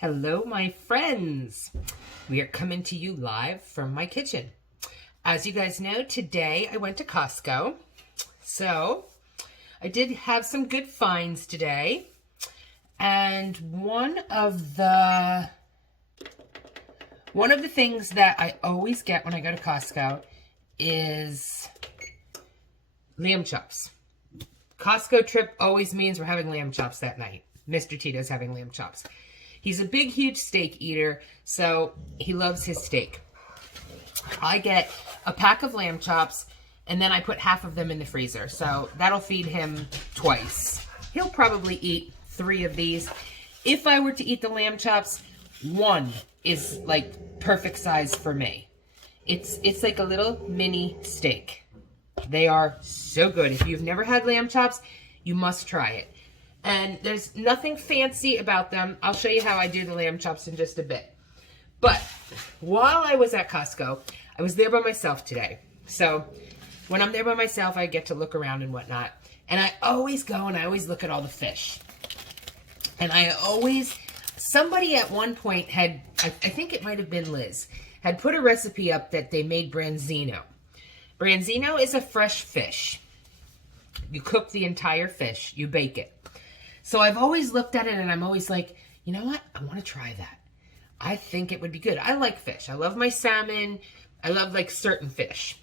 Hello, my friends. We are coming to you live from my kitchen. As you guys know, today I went to Costco. So I did have some good finds today. And one of the things that I always get when I go to Costco is lamb chops. Costco trip always means we're having lamb chops that night. Mr. Tito's having lamb chops. He's a big, huge steak eater, so he loves his steak. I get a pack of lamb chops, and then I put half of them in the freezer, so that'll feed him twice. He'll probably eat 3 of these. If I were to eat the lamb chops, 1 is like perfect size for me. It's like a little mini steak. They are so good. If you've never had lamb chops, you must try it. And there's nothing fancy about them. I'll show you how I do the lamb chops in just a bit. But while I was at Costco, I was there by myself today. So when I'm there by myself, I get to look around and whatnot. And I always go and I always look at all the fish. And somebody at one point had, I think it might have been Liz, had put a recipe up that they made branzino. Branzino is a fresh fish. You cook the entire fish, you bake it. So I've always looked at it and I'm always like, you know what? I want to try that. I think it would be good. I like fish. I love my salmon. I love like certain fish.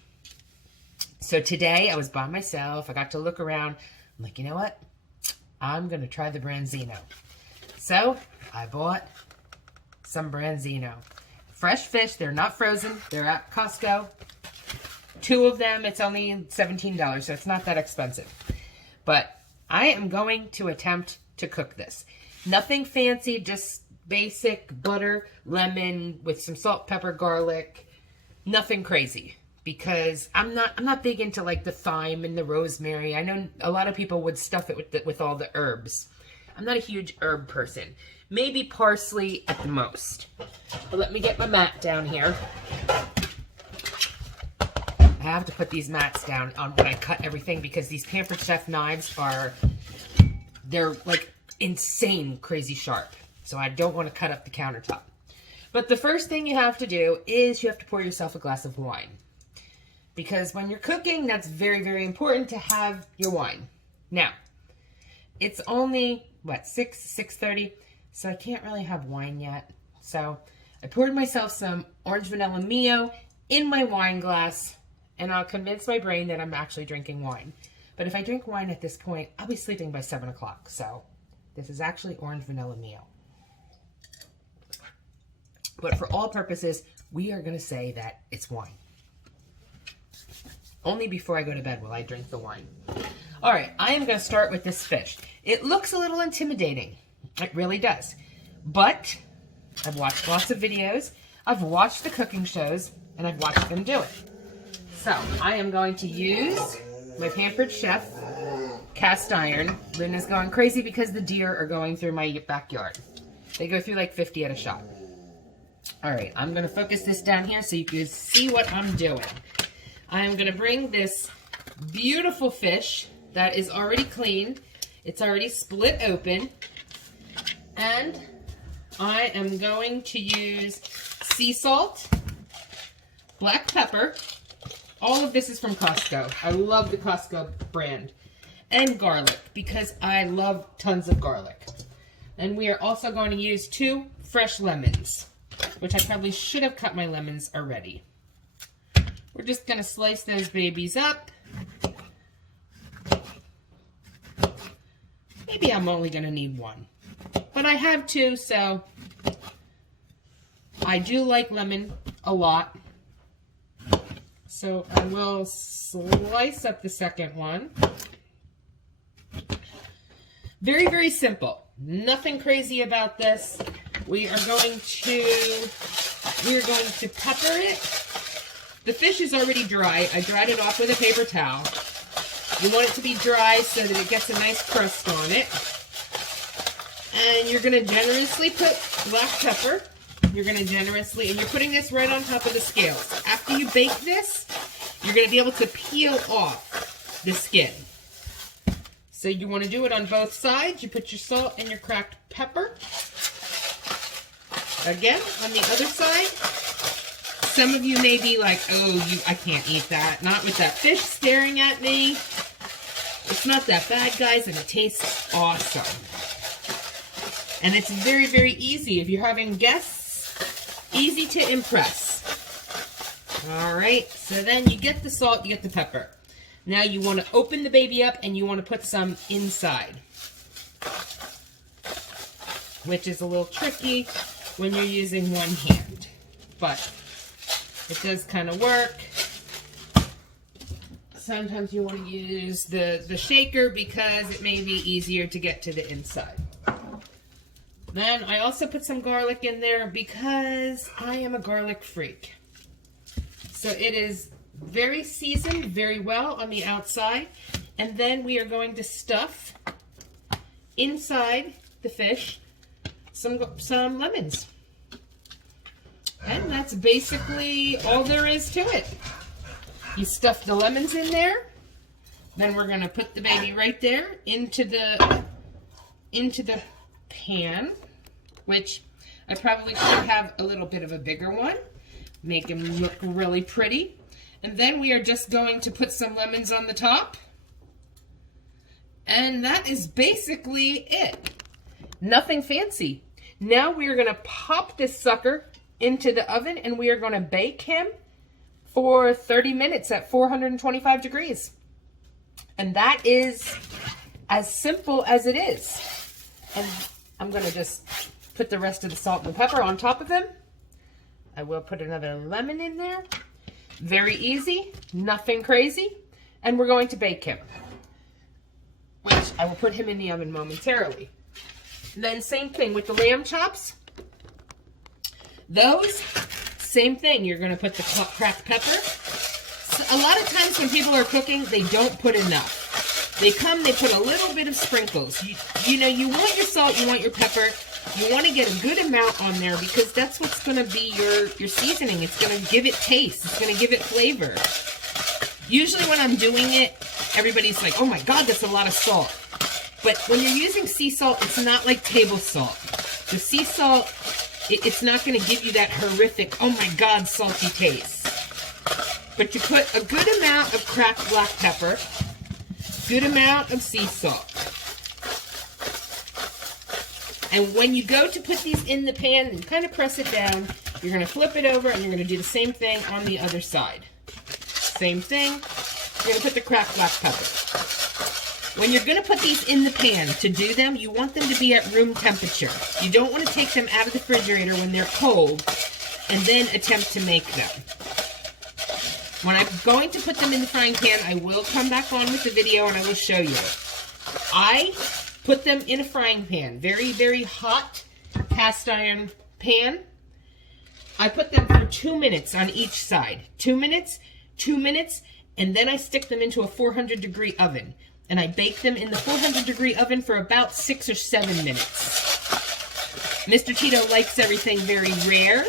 So today I was by myself. I got to look around. I'm like, you know what? I'm going to try the branzino. So I bought some branzino. Fresh fish. They're not frozen. They're at Costco. 2 of them. It's only $17, so it's not that expensive. But I am going to attempt to cook this. Nothing fancy, just basic butter, lemon with some salt, pepper, garlic. Nothing crazy, because I'm not big into like the thyme and the rosemary. I know a lot of people would stuff it with all the herbs. I'm not a huge herb person. Maybe parsley at the most. But let me get my mat down here. I have to put these mats down on when I cut everything because these Pampered Chef knives they're like insane crazy sharp. So I don't want to cut up the countertop. But the first thing you have to do is you have to pour yourself a glass of wine. Because when you're cooking, that's very, very important to have your wine. Now, it's only, 6:30, so I can't really have wine yet. So I poured myself some orange vanilla Mio in my wine glass. And I'll convince my brain that I'm actually drinking wine. But if I drink wine at this point, I'll be sleeping by 7 o'clock. So this is actually orange vanilla Mio. But for all purposes, we are going to say that it's wine. Only before I go to bed will I drink the wine. All right, I am going to start with this fish. It looks a little intimidating. It really does. But I've watched lots of videos. I've watched the cooking shows, and I've watched them do it. So, I am going to use my Pampered Chef cast iron. Luna's going crazy because the deer are going through my backyard. They go through like 50 at a shot. Alright, I'm going to focus this down here so you can see what I'm doing. I'm going to bring this beautiful fish that is already clean. It's already split open. And I am going to use sea salt, black pepper. All of this is from Costco. I love the Costco brand. And garlic, because I love tons of garlic. And we are also going to use 2 fresh lemons, which I probably should have cut my lemons already. We're just going to slice those babies up. Maybe I'm only going to need 1. But I have 2, so I do like lemon a lot. So I will slice up the second one. Very, very simple. Nothing crazy about this. We are going to pepper it. The fish is already dry. I dried it off with a paper towel. You want it to be dry so that it gets a nice crust on it. And you're going to generously put black pepper. You're going to generously, and you're putting this right on top of the scales. After you bake this, you're going to be able to peel off the skin. So you want to do it on both sides. You put your salt and your cracked pepper. Again, on the other side, some of you may be like, oh, I can't eat that. Not with that fish staring at me. It's not that bad, guys, and it tastes awesome. And it's very, very easy. If you're having guests, easy to impress. All right, so then you get the salt, you get the pepper. Now you want to open the baby up and you want to put some inside, which is a little tricky when you're using one hand, but it does kind of work. Sometimes you want to use the shaker because it may be easier to get to the inside. Then I also put some garlic in there because I am a garlic freak. So it is very seasoned very well on the outside. And then we are going to stuff inside the fish some lemons. And that's basically all there is to it. You stuff the lemons in there. Then we're going to put the baby right there into the pan, which I probably should have a little bit of a bigger one. Make him look really pretty. And then we are just going to put some lemons on the top. And that is basically it. Nothing fancy. Now we are going to pop this sucker into the oven and we are going to bake him for 30 minutes at 425 degrees. And that is as simple as it is. And I'm going to just put the rest of the salt and the pepper on top of him. I will put another lemon in there. Very easy, nothing crazy. And we're going to bake him, which I will put him in the oven momentarily. Then same thing with the lamb chops. Those, same thing. You're going to put the cracked pepper. So a lot of times when people are cooking, they don't put enough. They put a little bit of sprinkles. You know, you want your salt, you want your pepper. You want to get a good amount on there because that's what's going to be your seasoning. It's going to give it taste. It's going to give it flavor. Usually when I'm doing it, everybody's like, oh my God, that's a lot of salt. But when you're using sea salt, it's not like table salt. The sea salt, it's not going to give you that horrific, oh my God, salty taste. But you put a good amount of cracked black pepper, good amount of sea salt. And when you go to put these in the pan and kind of press it down, you're going to flip it over and you're going to do the same thing on the other side. Same thing. You're going to put the cracked black pepper. When you're going to put these in the pan to do them, you want them to be at room temperature. You don't want to take them out of the refrigerator when they're cold and then attempt to make them. When I'm going to put them in the frying pan, I will come back on with the video and I will show you. I put them in a frying pan, very, very hot cast iron pan. I put them for 2 minutes on each side. 2 minutes, 2 minutes, and then I stick them into a 400-degree oven. And I bake them in the 400-degree oven for about 6 or 7 minutes. Mr. Tito likes everything very rare.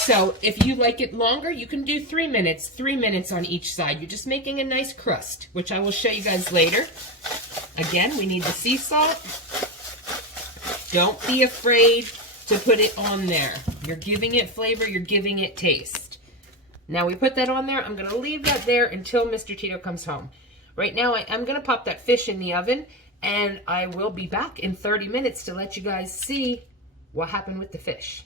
So if you like it longer, you can do 3 minutes, 3 minutes on each side. You're just making a nice crust, which I will show you guys later. Again, we need the sea salt. Don't be afraid to put it on there. You're giving it flavor, you're giving it taste. Now we put that on there. I'm going to leave that there until Mr. Tito comes home. Right now I am going to pop that fish in the oven, and I will be back in 30 minutes to let you guys see what happened with the fish.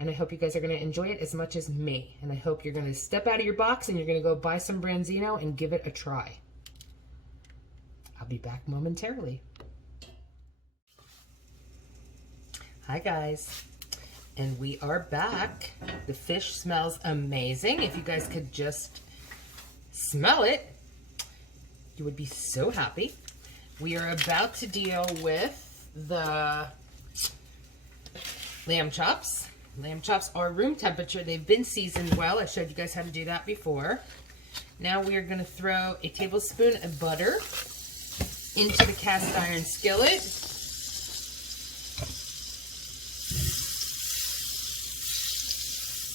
And I hope you guys are going to enjoy it as much as me. And I hope you're going to step out of your box and you're going to go buy some branzino and give it a try. I'll be back momentarily. Hi guys. And we are back. The fish smells amazing. If you guys could just smell it, you would be so happy. We are about to deal with the lamb chops. Lamb chops are room temperature. They've been seasoned well. I showed you guys how to do that before. Now we are going to throw a tablespoon of butter into the cast iron skillet.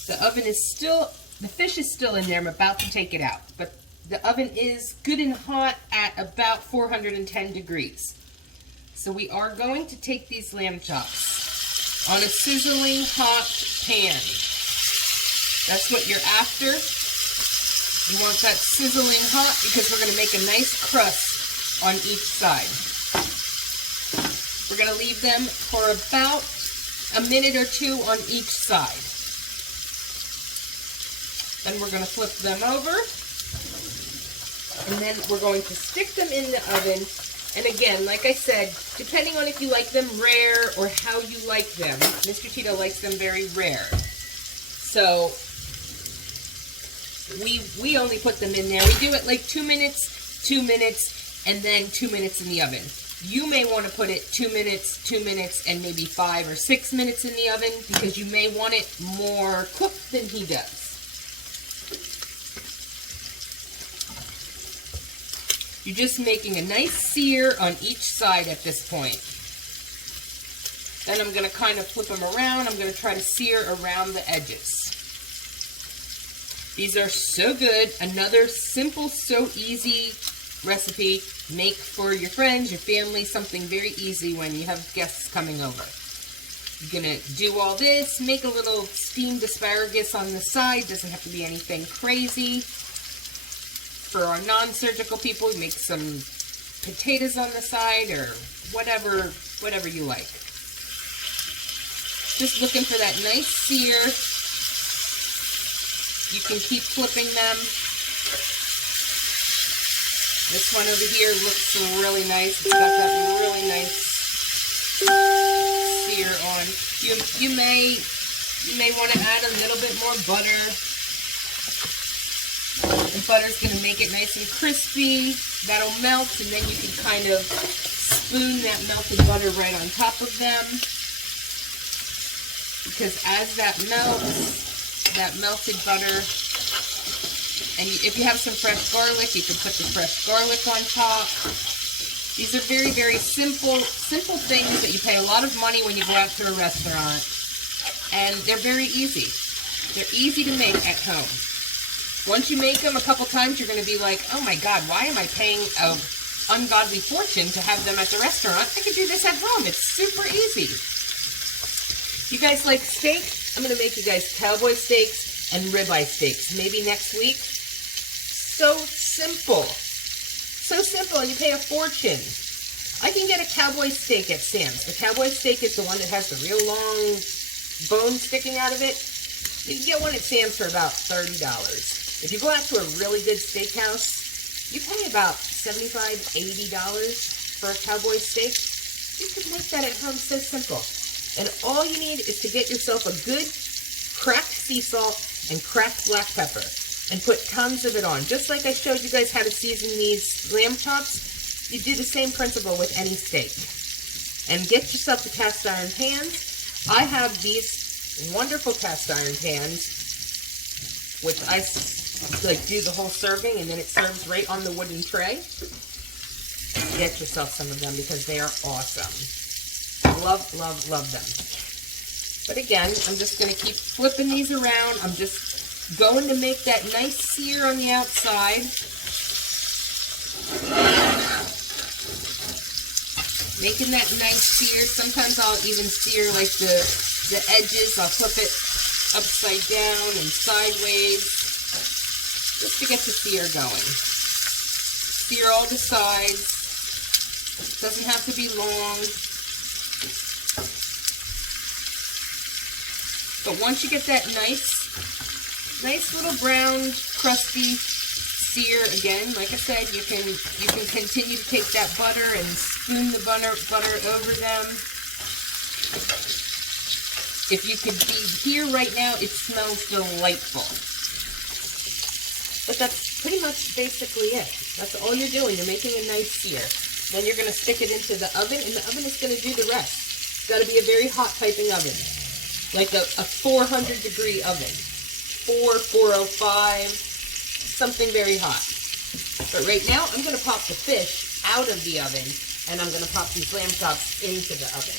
The oven is still, the fish is still in there. I'm about to take it out. But the oven is good and hot at about 410 degrees. So we are going to take these lamb chops on a sizzling hot pan. That's what you're after. You want that sizzling hot because we're going to make a nice crust on each side. We're going to leave them for about a minute or two on each side. Then we're going to flip them over. And then we're going to stick them in the oven. And again, like I said, depending on if you like them rare or how you like them, Mr. Tito likes them very rare. So we only put them in there. We do it like 2 minutes, and then 2 minutes in the oven. You may want to put it 2 minutes, and maybe 5 or 6 minutes in the oven because you may want it more cooked than he does. You're just making a nice sear on each side at this point. Then I'm going to kind of flip them around. I'm going to try to sear around the edges. These are so good. Another simple, so easy recipe. Make for your friends, your family, something very easy when you have guests coming over. You're going to do all this. Make a little steamed asparagus on the side. Doesn't have to be anything crazy. For our non-surgical people, we make some potatoes on the side or whatever you like. Just looking for that nice sear. You can keep flipping them. This one over here looks really nice. It's got that really nice sear on. You may want to add a little bit more butter. The butter's going to make it nice and crispy. That'll melt, and then you can kind of spoon that melted butter right on top of them. Because as that melts, that melted butter, and if you have some fresh garlic, you can put the fresh garlic on top. These are very, very simple things that you pay a lot of money when you go out to a restaurant, and they're very easy. They're easy to make at home. Once you make them a couple times, you're going to be like, oh my God, why am I paying an ungodly fortune to have them at the restaurant? I could do this at home. It's super easy. You guys like steak? I'm going to make you guys cowboy steaks and ribeye steaks. Maybe next week. So simple. So simple, and you pay a fortune. I can get a cowboy steak at Sam's. The cowboy steak is the one that has the real long bone sticking out of it. You can get one at Sam's for about $30. If you go out to a really good steakhouse, you pay about $75, $80 for a cowboy steak. You can make that at home, so simple. And all you need is to get yourself a good cracked sea salt and cracked black pepper and put tons of it on. Just like I showed you guys how to season these lamb chops, you do the same principle with any steak. And get yourself the cast iron pans. I have these wonderful cast iron pans, which I like do the whole serving, and then it serves right on the wooden tray. Get yourself some of them because they are awesome. Love, love, love them. But again, I'm just going to keep flipping these around. I'm just going to make that nice sear on the outside. Making that nice sear. Sometimes I'll even sear like the edges. I'll flip it upside down and sideways just to get the sear going. Sear all the sides. Doesn't have to be long. But once you get that nice little brown, crusty sear, again, like I said, you can continue to take that butter and spoon the butter over them. If you could be here right now, it smells delightful. But that's pretty much basically it. That's all you're doing. You're making a nice sear. Then you're going to stick it into the oven, and the oven is going to do the rest. It's got to be a very hot piping oven. Like a 400-degree oven. 405, something very hot. But right now, I'm going to pop the fish out of the oven, and I'm going to pop these lamb chops into the oven.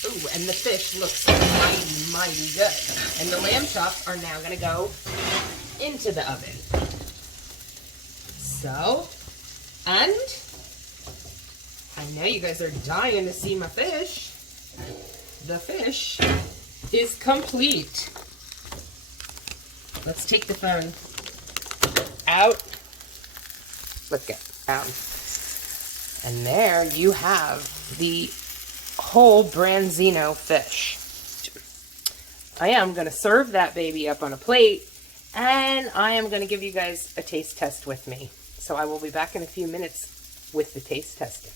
Ooh, and the fish looks mighty, mighty good. And the lamb chops are now going to go into the oven. So, and I know you guys are dying to see my fish. The fish is complete. Let's take the phone out. Look at down. And there you have the whole branzino fish. I am going to serve that baby up on a plate, and I am going to give you guys a taste test with me. So I will be back in a few minutes with the taste testing.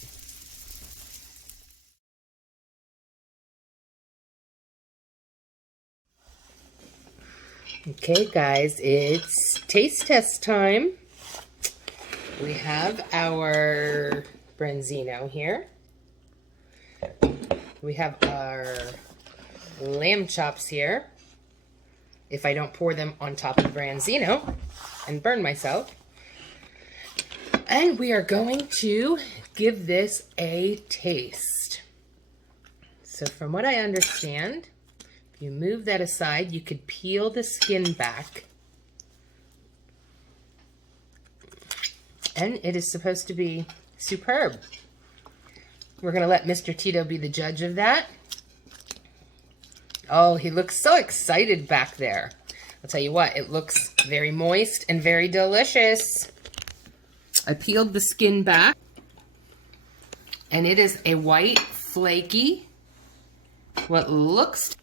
Okay guys, it's taste test time. We have our branzino here. We have our lamb chops here. If I don't pour them on top of the branzino and burn myself. And we are going to give this a taste. So from what I understand, if you move that aside, you could peel the skin back. And it is supposed to be superb. We're going to let Mr. Tito be the judge of that. Oh, he looks so excited back there. I'll tell you what, it looks very moist and very delicious. I peeled the skin back. And it is a white, flaky, what looks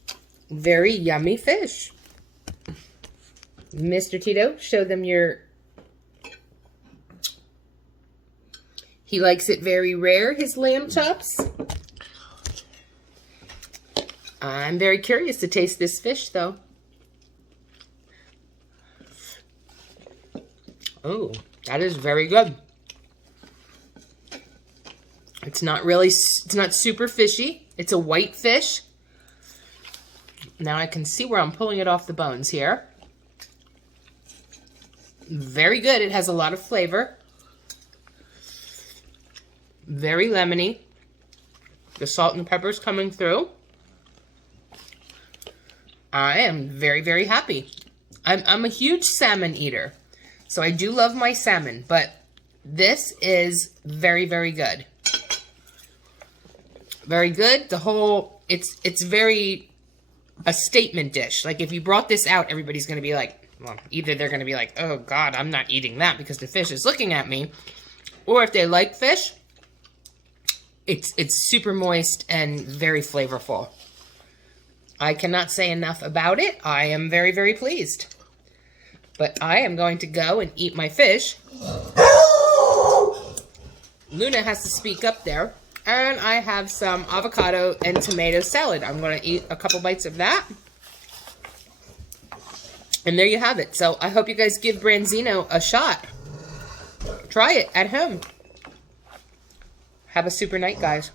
very yummy fish. Mr. Tito, show them your... He likes it very rare, his lamb chops. I'm very curious to taste this fish, though. Oh, that is very good. It's not super fishy. It's a white fish. Now I can see where I'm pulling it off the bones here. Very good. It has a lot of flavor. Very lemony. The salt and pepper's coming through. I am very, very happy. I'm a huge salmon eater, so I do love my salmon, but this is very, very good. Very good. The whole, it's very a statement dish. Like if you brought this out, everybody's going to be like, well, either they're going to be like, oh God, I'm not eating that because the fish is looking at me. Or if they like fish, it's super moist and very flavorful. I cannot say enough about it. I am very, very pleased. But I am going to go and eat my fish. Luna has to speak up there. And I have some avocado and tomato salad. I'm going to eat a couple bites of that. And there you have it. So I hope you guys give branzino a shot. Try it at home. Have a super night, guys.